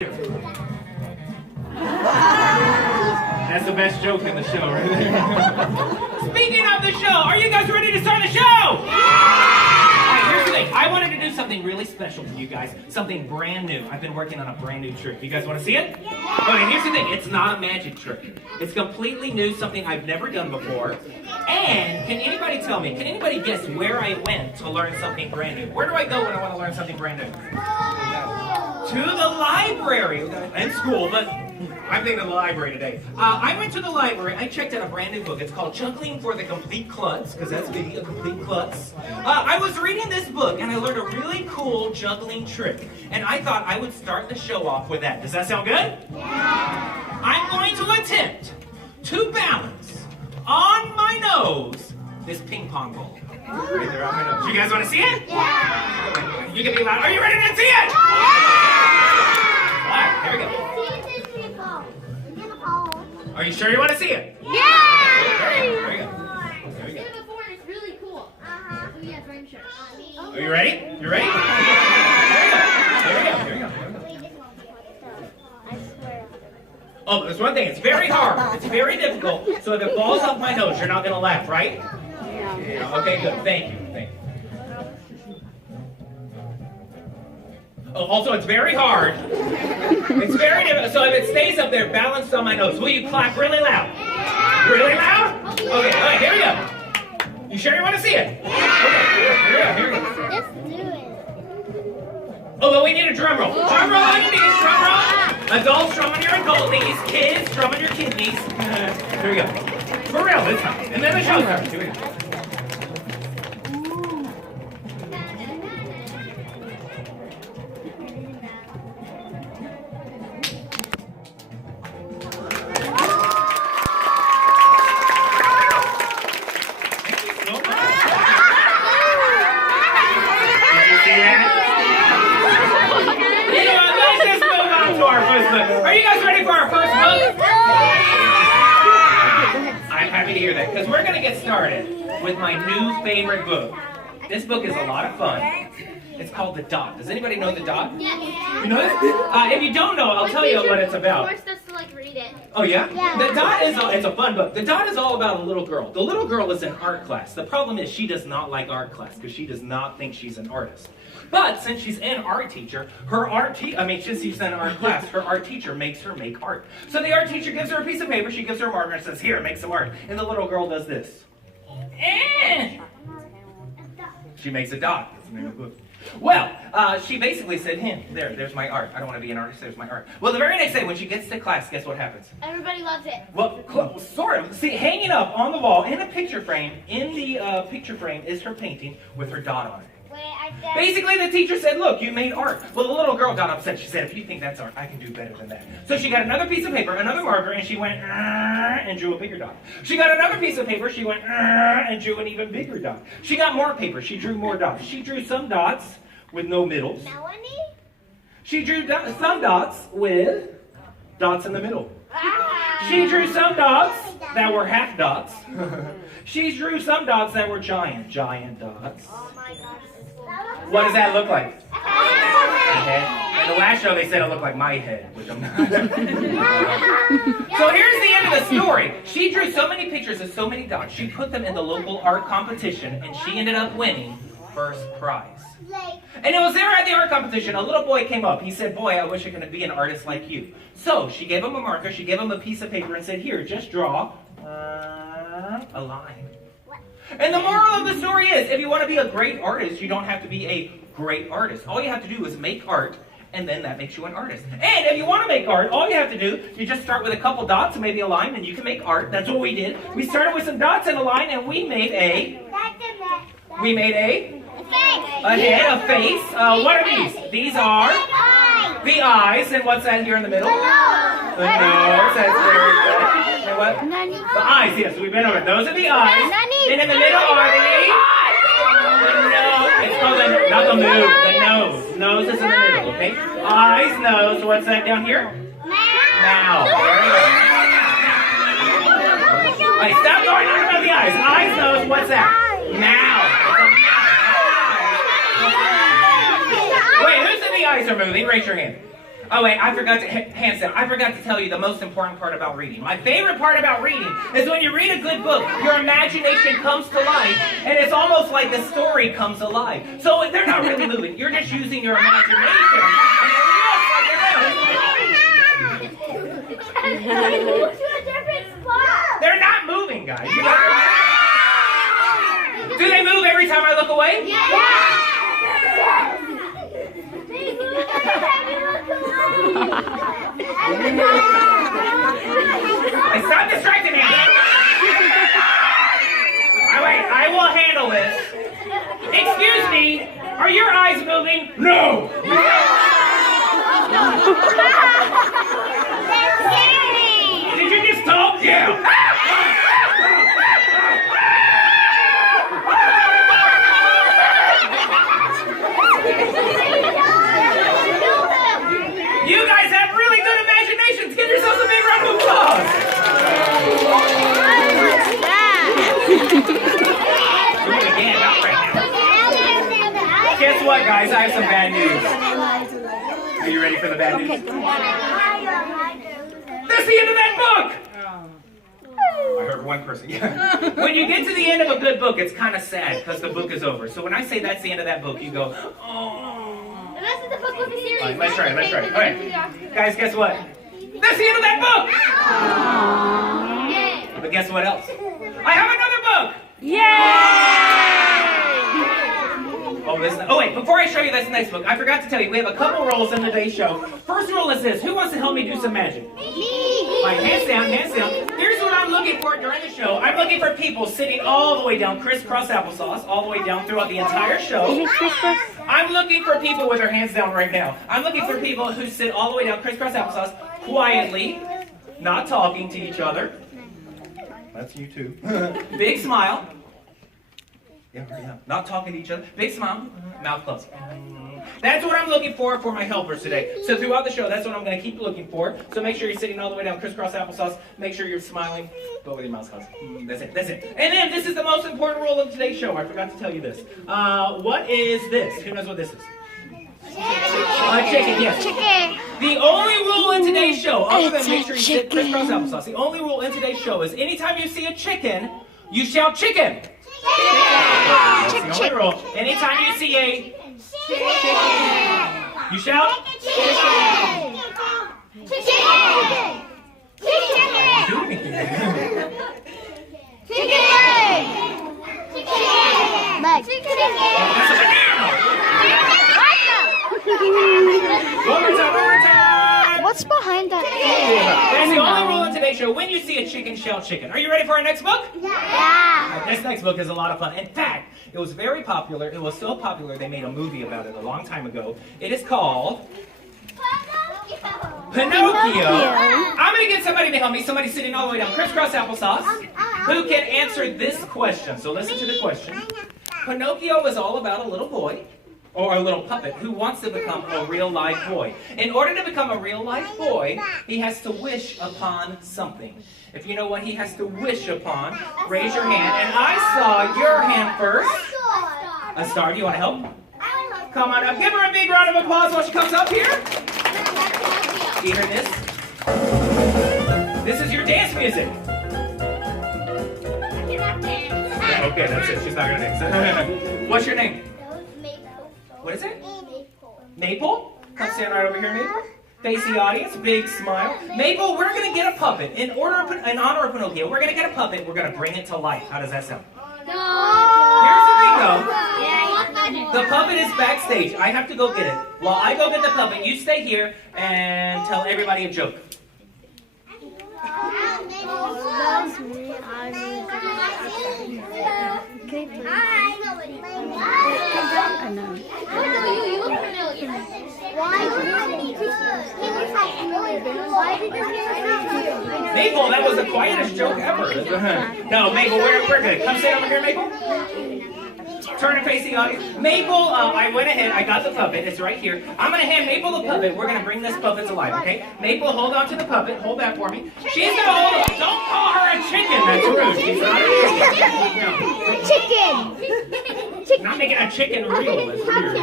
That's the best joke in the show, right there. Speaking of the show, are you guys ready to start the show? Alright, here's the thing. I wanted to do something really special for you guys. Something brand new. I've been working on a brand new trick. You guys want to see it? Okay, here's the thing. It's not a magic trick. It's completely new, something I've never done before. And can anybody tell me, can anybody guess where I went to learn something brand new? Where do I go when I want to learn something brand new? To the library. And school, but I'm thinking of the library today. I went to the library. I checked out a brand new book. It's called Juggling for the Complete Klutz, because that's me, a complete klutz. I was reading this book, and I learned a really cool juggling trick. And I thought I would start the show off with that. Does that sound good? Yeah. I'm going to attempt to balance on my nose this ping pong ball. Right there on my nose. You guys want to see it? Yeah. You can be loud. Are you ready to see it? Yeah. All right, here we go. Are you sure you want to see it? Yeah! Here we go. Here we go. It's before and it's really cool. Oh yeah, frame shirt. Are you ready? You ready? Here we go. Oh, there's one thing. It's very hard. It's very difficult. So if it falls off my nose, you're not going to laugh, right? Yeah. Okay, good. Thank you. Thank you. Oh, also, it's very hard. It's very difficult. So if it stays up there, balanced on my nose, will you clap really loud? Really loud? Okay, all right, here we go. You sure you want to see it? Okay, here we go. Let's do it. Oh, but we need a drum roll. Drum roll on your knees, drum roll. Adults, drum on your adult knees. Kids, drum on your kid knees. Here we go. For real this time. And then the show starts. Here we go. Are you guys ready for our first book? I'm happy to hear that, because we're going to get started with my new favorite book. This book is a lot of fun. It's called The Dot. Does anybody know The Dot? Yeah. You know this? If you don't know, I'll tell you what it's about. Forced us to read it. Oh yeah? The Dot is it's a fun book. The Dot is all about a little girl. The little girl is in art class. The problem is she does not like art class because she does not think she's an artist. But since she's an art teacher, since she's in art class, her art teacher makes her make art. So the art teacher gives her a piece of paper, she gives her a marker and says, "Here, make some art." And the little girl does this. She makes a dot. That's the name of the book. Well, she basically said, there's my art. I don't want to be an artist, there's my art. Well, the very next day when she gets to class, guess what happens? Everybody loves it. Well, sort of. See, hanging up on the wall in a picture frame, picture frame is her painting with her dot on it. Basically, the teacher said, "Look, you made art." Well, the little girl got upset. She said, "If you think that's art, I can do better than that." So she got another piece of paper, another marker, and she went and drew a bigger dot. She got another piece of paper, she went and drew an even bigger dot. She got more paper, she drew more dots. She drew some dots with no middles. She drew some dots with dots in the middle. She drew some dots that were half dots. She drew some dots that were giant dots. Oh my gosh. What does that look like? A head. In the last show they said it looked like my head, which I'm not. So here's the end of the story. She drew so many pictures of so many dots. She put them in the local art competition and she ended up winning first prize. And it was there at the art competition, a little boy came up. He said, "Boy, I wish I could be an artist like you." So she gave him a marker, she gave him a piece of paper and said, "Here, just draw a line." And the moral of the story is, if you want to be a great artist, you don't have to be a great artist. All you have to do is make art, and then that makes you an artist. And if you want to make art, all you have to do, you just start with a couple dots and maybe a line, and you can make art. That's what we did. We started with some dots and a line, and we made a head, a face. What are these? These are the eyes. And what's that here in the middle? The nose. That's very good. And what? The eyes, yes. We've been over it. Those are the eyes. And in the middle are the nose. It's called not the mood. The nose. Nose is in the middle, okay? Eyes, nose. What's that down here? Mouth. There we go. All right, stop going on about the eyes. Eyes, nose. What's that? Mouth. Wait, who said the eyes are moving? Raise your hand. Oh wait, I forgot to, hands down, I forgot to tell you the most important part about reading. My favorite part about reading is when you read a good book, your imagination comes to life, and it's almost like the story comes alive. So they're not really moving, you're just using your imagination. And it looks like they're moving. They're not moving, guys. You gotta... Do they move every time I look away? Hey, stop distracting me! Alright, I will handle this. Excuse me, are your eyes moving? No! Did you just talk? Yeah! You guys have really good imaginations. Give yourselves a big round of applause. Do it again, not right now. Guess what, guys? I have some bad news. Are you ready for the bad news? That's the end of that book. I heard one person. Yeah. When you get to the end of a good book, it's kind of sad because the book is over. So when I say that's the end of that book, you go, oh. The rest of the book will be serious. All right, let's try it. All right. Guys, guess what? That's the end of that book! But guess what else? I have another book! Yay! Oh, wait, before I show you this next book, I forgot to tell you, we have a couple roles in today's show. First role is this. Who wants to help me do some magic? Me! All right, hands down. Here's what I'm looking for during the show. I'm looking for people sitting all the way down, crisscross applesauce, all the way down throughout the entire show. I'm looking for people with their hands down right now. I'm looking for people who sit all the way down, crisscross applesauce, quietly, not talking to each other. That's you too. Big smile. Yeah, hurry up. Not talking to each other. Big smile. Mouth closed. That's what I'm looking for my helpers today. So throughout the show, that's what I'm going to keep looking for. So make sure you're sitting all the way down, crisscross applesauce. Make sure you're smiling. Go with your mouth closed. That's it. And then this is the most important role of today's show. I forgot to tell you this. What is this? Who knows what this is? Chicken, yes. Chicken. The only rule in today's show, other than make sure you sit crisscross applesauce, the only rule in today's show is anytime you see a chicken, you shout chicken. That's the only rule. Anytime you see a chicken, you shout chicken. One more time. What's behind that? That's the only rule in today's show. When you see a chicken, shout chicken. Are you ready for our next book? Yeah. This next book is a lot of fun. In fact, it was very popular. It was so popular they made a movie about it a long time ago. It is called Pinocchio. I'm going to get somebody to help me. Somebody sitting all the way down crisscross applesauce who can answer this question. So listen to the question. Pinocchio is all about a little boy or a little puppet who wants to become a real life boy. In order to become a real life boy, he has to wish upon something. If you know what he has to wish upon, raise your hand. And I saw your hand first. A star. Do you want to help? Come on up. Give her a big round of applause while she comes up here. You hear this? This is your dance music. Okay, that's it. She's not going to dance. What's your name? What is it? Maple. Come stand right over here, Maple. Face the audience. Big smile. Maple, we're going to get a puppet. In honor of Pinocchio, we're going to get a puppet. We're going to bring it to life. How does that sound? Here's the thing, though. The puppet is backstage. I have to go get it. While I go get the puppet, you stay here and tell everybody a joke. Maple, that was the quietest joke ever. No, Maple, we're good. Come sit over here, Maple. Turn and face the audience. Maple, I went ahead. I got the puppet. It's right here. I'm going to hand Maple the puppet. We're going to bring this puppet to life, okay? Maple, hold on to the puppet. Hold that for me. She's going to hold it. Don't call her a chicken. That's rude. She's not a chicken. Chicken. Not making a chicken real. That's weird.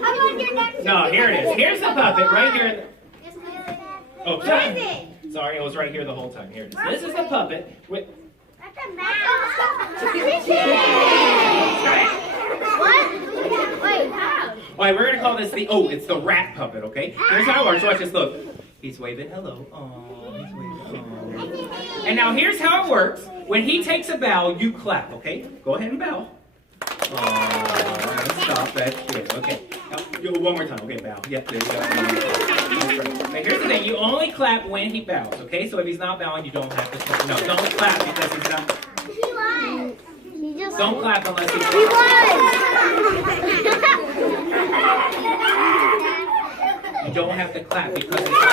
How about your next? No, here it is. Here's the puppet right here. Oh, Where is it? sorry, it was right here the whole time. Here it is. This is the puppet. Wait. That's a mouse. What? Wait, how? All right, we're gonna call this it's the rat puppet, okay? Here's how it works. Watch this. Look, he's waving hello. Oh, he's waving. Oh. And now here's how it works. When he takes a bow, you clap, okay? Go ahead and bow. Oh, stop. That's good. Okay. Now, one more time. Okay, bow. Yep, there you go. Now here's the thing. You only clap when he bows, okay? So if he's not bowing, you don't have to clap. No, don't clap because he's not. He lied. He just Don't clap unless he's. He lied. You don't have to clap because he's not.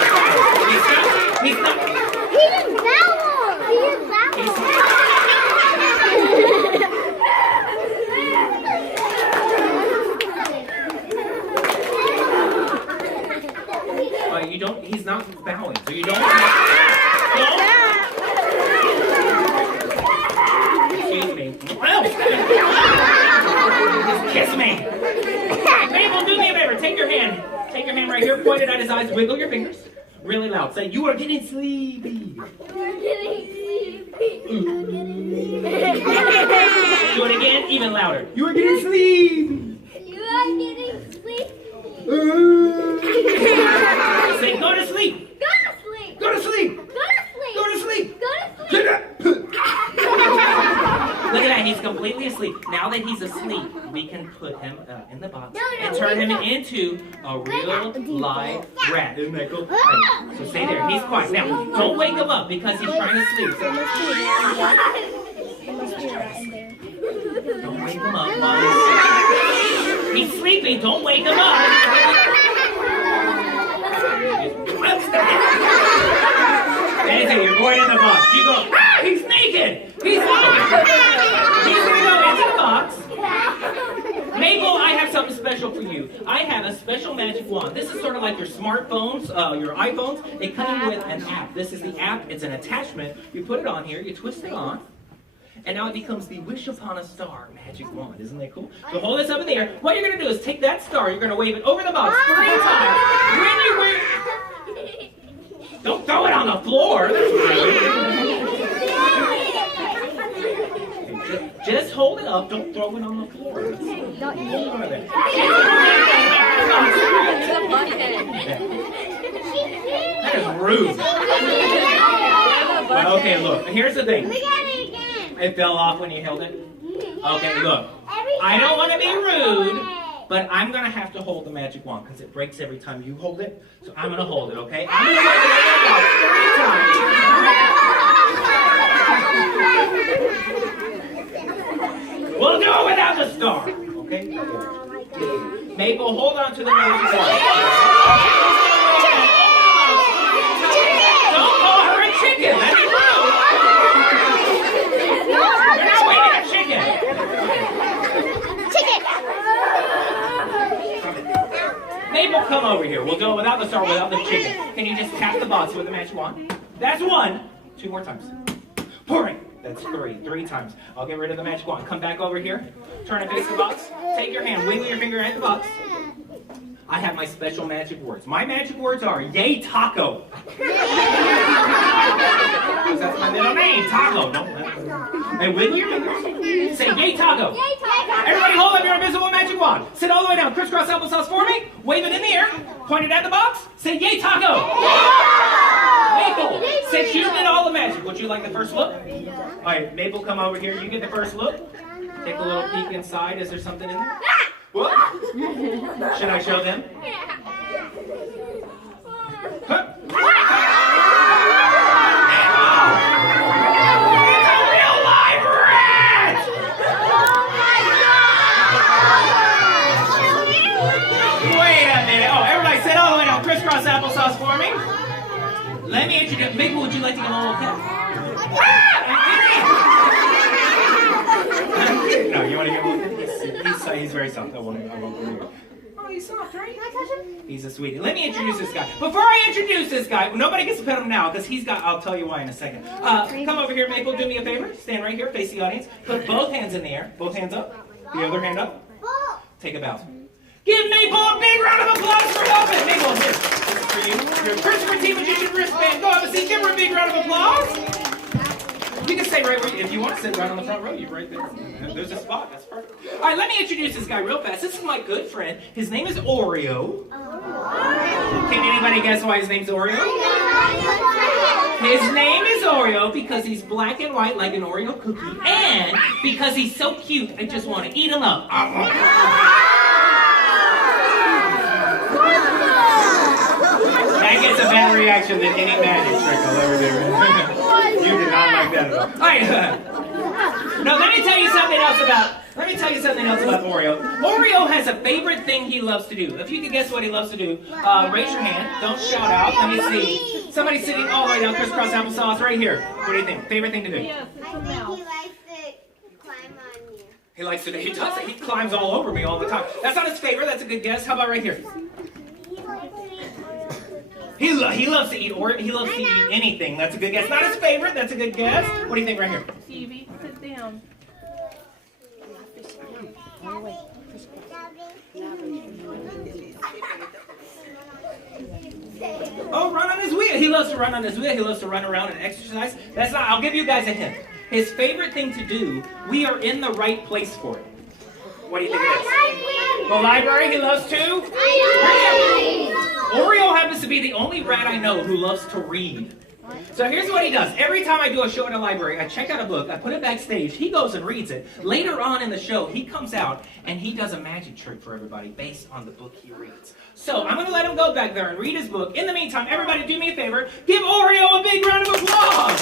He's not. He didn't babble. He didn't babble. You don't. He's not bowing, so you don't. Don't. Excuse me. Kiss me. Mabel, do me a favor. Take your hand. Take your hand right here. Point it at his eyes. Wiggle your fingers. Really loud. Say, "You are getting sleepy." You're getting sleepy. You're getting Do it again, even louder. You are getting sleepy. You are getting sleepy. Say, go to sleep. Go to sleep. Go to sleep. Go to sleep. Go to sleep. Go to sleep. Get up. Look at that, he's completely asleep. Now that he's asleep, we can put him in the box and turn him into a real live rat. Isn't that cool? Right. So stay there, he's quiet. Now, don't wake him up because he's trying to sleep. So, don't wake him up while he's sleeping. Don't wake him up. Anything, you're going in the box. You go, he's naked. He's naked. He's going to go into the box. Mabel, I have something special for you. I have a special magic wand. This is sort of like your smartphones, your iPhones. They come with an app. This is the app. It's an attachment. You put it on here. You twist it on. And now it becomes the Wish Upon a Star magic wand. Isn't that cool? So hold this up in the air. What you're going to do is take that star. You're going to wave it over the box 3 times. When you wave... Don't throw it on the floor. Just hold it up. Don't throw it on the floor. That is rude. Well, okay, look. Here's the thing. Look at it again. It fell off when you held it. Okay, look. I don't want to be rude, but I'm going to have to hold the magic wand because it breaks every time you hold it. So I'm going to hold it, okay? I'm going to hold it 3 times. We'll do it without the star, okay? Maple, hold on to the magic wand. Don't call her a chicken. That's rude. You're not waving a chicken. Mabel, come over here. We'll do it without the star, without the chicken. Can you just tap the box with the magic wand? That's 1. 2 more times. Pouring. That's 3. 3 times. I'll get rid of the magic wand. Come back over here. Turn and face the box. Take your hand. Wiggle your finger at the box. I have my special magic words. My magic words are, yay, taco. That's my little name, taco. And wiggle your fingers. Say, yay, taco. Yay, taco. Everybody hold up your invisible magic wand. Sit all the way down. Crisscross applesauce for me. Wave it in the air. Point it at the box. Say, yay, taco. Maple, since you did all the magic, would you like the first look? All right, Maple, come over here. You get the first look. Take a little peek inside. Is there something in there? What? Should I show them? Huh? It's a real live rat! Wait a minute. Oh, everybody sit all the way down. Crisscross applesauce for me. Let me introduce. Maple, would you like to give him a little pet? No, you want to give him a little pet? He's very soft. I won't Oh, he's soft, right? Can I touch him? He's a sweetie. Let me introduce this guy. Before I introduce this guy, nobody gets to pet him now because he's got, I'll tell you why in a second. Come over here, Maple. Do me a favor. Stand right here. Face the audience. Put both hands in the air. Both hands up. The other hand up. Take a bow. Give Maple a big round of applause for helping. Maple, here. This is for you. Your Christopher T. Magician wrist round of applause. You can stay right where if you want to sit right on the front row. You're right there. There's a spot. That's perfect. All right, let me introduce this guy real fast. This is my good friend. His name is Oreo. Can anybody guess why his name's Oreo? His name is Oreo because he's black and white like an Oreo cookie, and because he's so cute, I just want to eat him up. That gets a better reaction than any magic trick I'll ever do. You did not like that at all. All right. Now let me tell you something else about Oreo. Oreo has a favorite thing he loves to do. If you can guess what he loves to do, raise your hand. Don't shout out. Let me see. Somebody sitting all the way down, crisscross applesauce, right here. What do you think? Favorite thing to do? I think he likes to climb on you. He likes to do. He does it. He climbs all over me all the time. That's not his favorite. That's a good guess. How about right here? He loves to eat Oreo. He loves to eat anything. That's a good guess. Not his favorite. That's a good guess. What do you think right here? Stevie, sit down. Oh, run on his wheel. He loves to run on his wheel. He loves to run around and exercise. That's not. I'll give you guys a hint. His favorite thing to do. We are in the right place for it. What do you think it is? The library. He loves to. Oreo happens to be the only rat I know who loves to read. So here's what he does. Every time I do a show in a library, I check out a book, I put it backstage, he goes and reads it. Later on in the show, he comes out and he does a magic trick for everybody based on the book he reads. So I'm going to let him go back there and read his book. In the meantime, everybody do me a favor, give Oreo a big round of applause.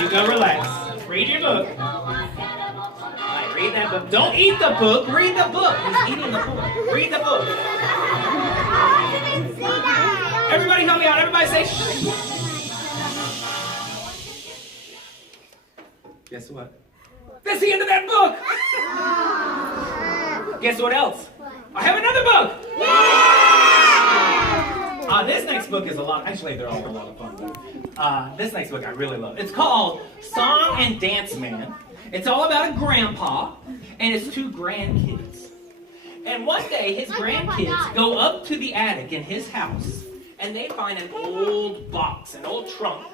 You go relax. Read your book. Right, read that book. Don't eat the book, read the book. He's eating the book. Read the book. Everybody help me out. Everybody say shh. Guess what? That's the end of that book. Guess what else? I have another book. This next book is a lot. Actually, they're all a lot of fun. This next book I really love. It's called Song and Dance Man. It's all about a grandpa and his two grandkids. And one day, his grandkids go up to the attic in his house. And they find an old box, an old trunk.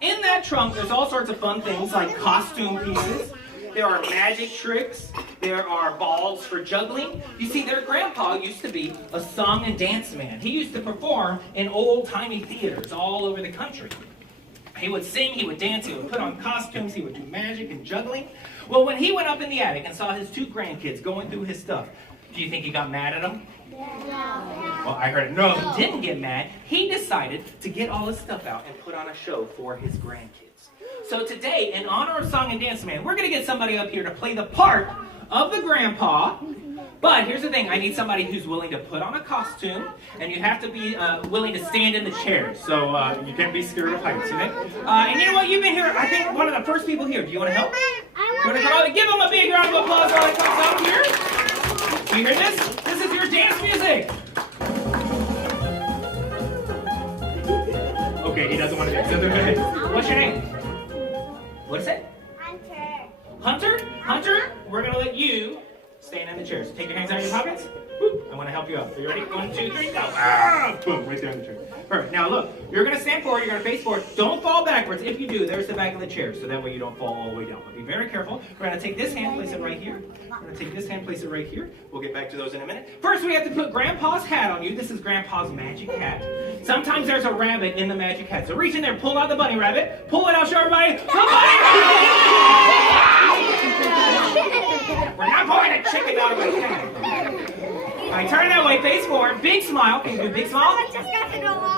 In that trunk, there's all sorts of fun things like costume pieces. There are magic tricks. There are balls for juggling. You see, their grandpa used to be a song and dance man. He used to perform in old-timey theaters all over the country. He would sing, he would dance, he would put on costumes, he would do magic and juggling. Well, when he went up in the attic and saw his two grandkids going through his stuff, do you think he got mad at them? Well, I heard it. No, he didn't get mad. He decided to get all his stuff out and put on a show for his grandkids. So today, in honor of Song and Dance Man, we're going to get somebody up here to play the part of the grandpa. But here's the thing. I need somebody who's willing to put on a costume, and you have to be willing to stand in the chairs. So you can't be scared of heights, okay? And you know what? You've been here, I think, one of the first people here. Do you want to help? You want to come out? Give them a big round of applause while he comes out here. Do you hear this? This is your dance music. Okay, he doesn't want to dance. What's your name? What is it? Hunter. Hunter? Hunter, we're going to let you stand in the chairs. Take your hands out of your pockets. Whoop. I want to help you out. Are you ready? 1, 2, 3, go. Ah! Boom, right there in the chair. Perfect. Now look, you're going to stand forward. You're going to face forward. Don't fall backwards. If you do, there's the back of the chair, so that way you don't fall all the way down. But be very careful. We're going to take this hand, place it right here. We're going to take this hand, place it right here. We'll get back to those in a minute. First, we have to put Grandpa's hat on you. This is Grandpa's magic hat. Sometimes there's a rabbit in the magic hat. So reach in there, pull out the bunny rabbit. Pull it out, show everybody. The bunny rabbit! We're not pulling a chicken out of my hat. All right, turn that way, face forward. Big smile. Can you do a big smile?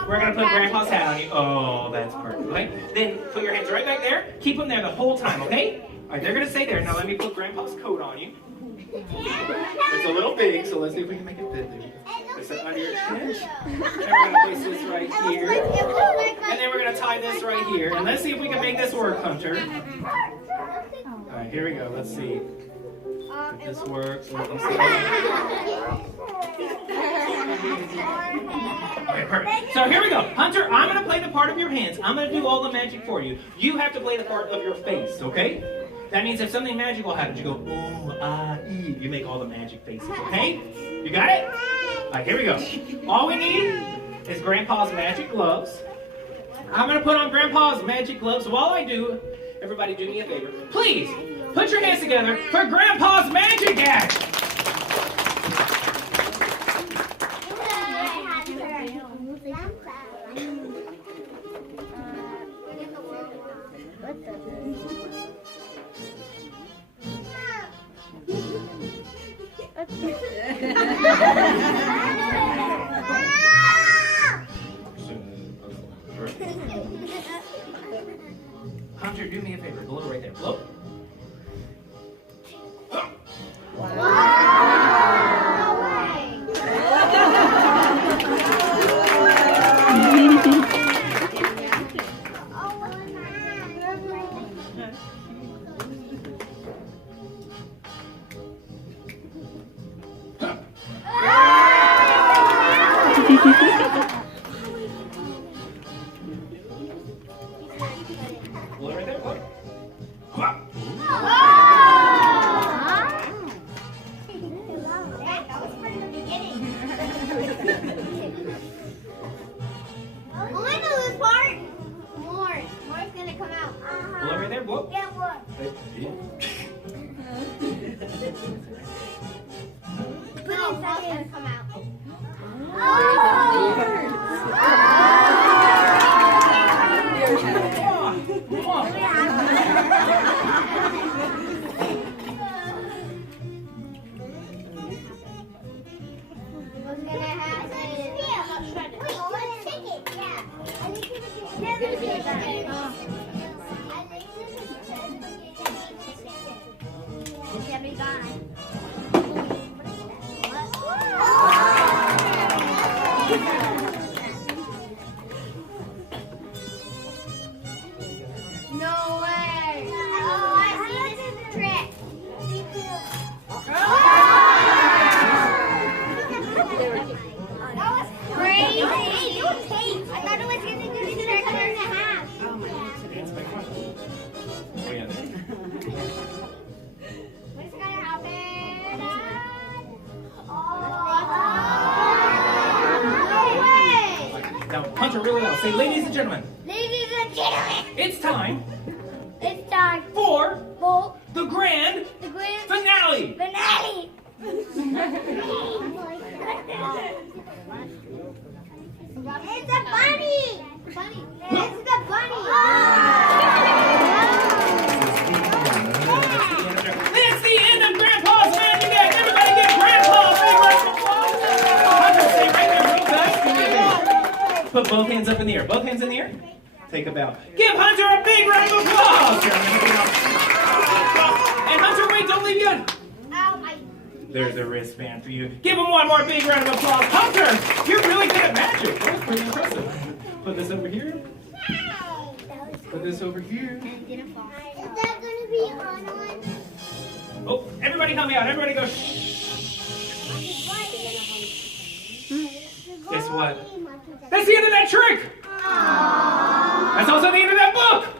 We're going to put Grandpa's hat on you. Oh, that's perfect. Okay? Then put your hands right back there. Keep them there the whole time, okay? All right, they're going to stay there. Now let me put Grandpa's coat on you. It's a little big, so let's see if we can make it fit there. Place it under your chin. And we're going to place this right here. And then we're going to tie this right here. And let's see if we can make this work, Hunter. All right, here we go. Let's see. If this works. Okay, perfect. So here we go. Hunter, I'm going to play the part of your hands. I'm going to do all the magic for you. You have to play the part of your face, okay? That means if something magical happens, you go, ooh, ah, ee. You make all the magic faces, okay? You got it? All right, here we go. All we need is Grandpa's magic gloves. I'm going to put on Grandpa's magic gloves. While I do, everybody do me a favor. Please, put your hands together for Grandpa's magic act. Hunter, do me a favor. Blow right there. Blow. Blow right there. Blow. Blow right there. Blow. Yeah, what? No, that's gonna come out. What's gonna happen? Wait, let's take it. Yeah. I think it's gonna be gone. No way! Oh, I see this trick. That was crazy. Hey, don't tape. I thought it was going to do the trick and a half. Oh, yeah. What's going to happen? No way! Now, Hunter, really loud. Say, ladies and gentlemen, Ladies and gentlemen, it's time it's time for for the grand the grand finale. finale. It's a bunny. Bunny. It's the bunny. That's the end of Grandpa's Magic Act. Everybody give Grandpa a big round of applause. Hunter, stay right there real fast. Give me a favor. Put both hands up in the air. Both hands in the air. Take a bow. Give Hunter a big round of applause. And Hunter, wait, don't leave yet. Ow, my. There's a wristband for you. Give him one more big round of applause. Hunter, you're really good at magic. That's pretty impressive. Put this over here. Put this over here. Is that going to be on? Oh, everybody help me out. Everybody go shh. Guess what? That's the end of that trick. That's also the end of that book.